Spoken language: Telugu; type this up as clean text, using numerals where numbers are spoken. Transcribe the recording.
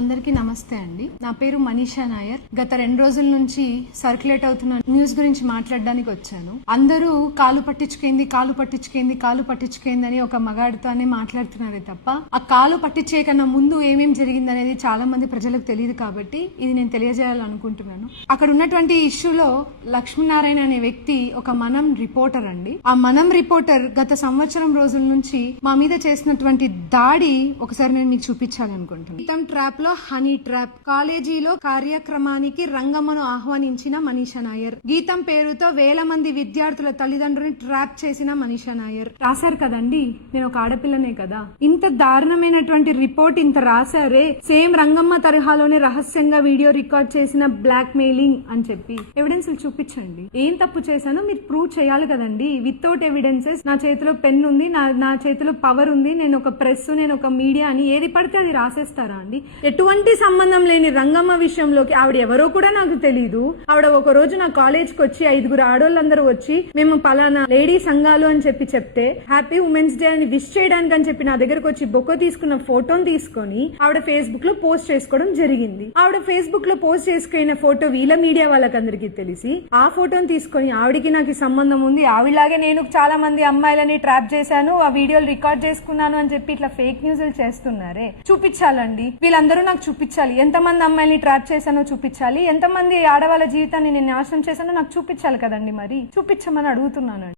అందరికీ నమస్తే అండి. నా పేరు మనీషా నాయర్. గత 2 రోజుల నుంచి సర్క్యులేట్ అవుతున్న న్యూస్ గురించి మాట్లాడడానికి వచ్చాను. అందరూ కాలు పట్టించుకేంది అని ఒక మగాడితోనే మాట్లాడుతున్నారే తప్ప ఆ కాలు పట్టించే కన్నా ముందు ఏమేం జరిగింది అనేది చాలా మంది ప్రజలకు తెలియదు. కాబట్టి ఇది నేను తెలియజేయాలనుకుంటున్నాను. అక్కడ ఉన్నటువంటి ఇష్యూలో లక్ష్మీనారాయణ అనే వ్యక్తి ఒక మనం రిపోర్టర్ అండి. ఆ మనం రిపోర్టర్ గత సంవత్సరం రోజుల నుంచి మా మీద చేసినటువంటి దాడి ఒకసారి నేను మీకు చూపించాలనుకుంటున్నాను. గీతం ట్రాప్ లో హనీ ట్రాప్, కాలేజీలో కార్యక్రమానికి రంగమ్మను ఆహ్వానించిన మనీషా నాయర్, గీతం పేరుతో వేల మంది విద్యార్థుల తల్లిదండ్రులను ట్రాప్ చేసిన మనీషా నాయర్. రాశారు కదండి, నేను ఒక ఆడపిల్లనే కదా. ఇంత దారుణమైనటువంటి రిపోర్ట్ ఇంత రాశారే, సేమ్ రంగమ్మ తరహాలోనే రహస్యంగా వీడియో రికార్డ్ చేసిన బ్లాక్ మెయిలింగ్ అని చెప్పి ఎవిడెన్స్ చూపించండి. ఏం తప్పు చేశానో మీరు ప్రూవ్ చేయాలి కదండి. వితౌట్ ఎవిడెన్సెస్ నా చేతిలో పెన్ ఉంది, నా చేతిలో పవర్ ఉంది, నేను ఒక ప్రెస్, నేను ఒక మీడియా అని ఏది పడితే అది రాసేస్తారా అండి? ఎటువంటి సంబంధం లేని రంగమ్మ విషయంలోకి ఆవిడ ఎవరో కూడా నాకు తెలీదు. ఆవిడ ఒక రోజు నా కాలేజ్ కి వచ్చి 5 ఆడోళ్ళందరూ వచ్చి మేము పలానా లేడీ సంఘాలు అని చెప్తే హ్యాపీ ఉమెన్స్ డే అని విష్ చేయడానికి అని చెప్పి నా దగ్గరకు వచ్చి బొక్క తీసుకున్న ఫోటోని తీసుకొని ఆవిడ ఫేస్బుక్ లో పోస్ట్ చేసుకోవడం జరిగింది. ఆవిడ ఫేస్బుక్ లో పోస్ట్ చేసుకున్న ఫోటో వీళ్ళ మీడియా వాళ్ళకందరికీ తెలిసి ఆ ఫోటోని తీసుకొని ఆవిడికి నాకు సంబంధం ఉంది, ఆవిడలాగే నేను చాలా మంది అమ్మాయిలని ట్రాప్ చేశాను, ఆ వీడియోలు రికార్డ్ చేసుకున్నాను అని చెప్పి ఇట్లా ఫేక్ న్యూస్ చేస్తున్నారే. చూపించాలండి, వీళ్ళందరూ నాకు చూపించాలి. ఎంతమంది అమ్మాయిని ట్రాప్ చేశానో చూపించాలి, ఎంతమంది ఆడవాళ్ళ జీవితాన్ని నేను నాశనం చేశానో నాకు చూపించాలి కదండి. మరి చూపించమని అడుగుతున్నాను.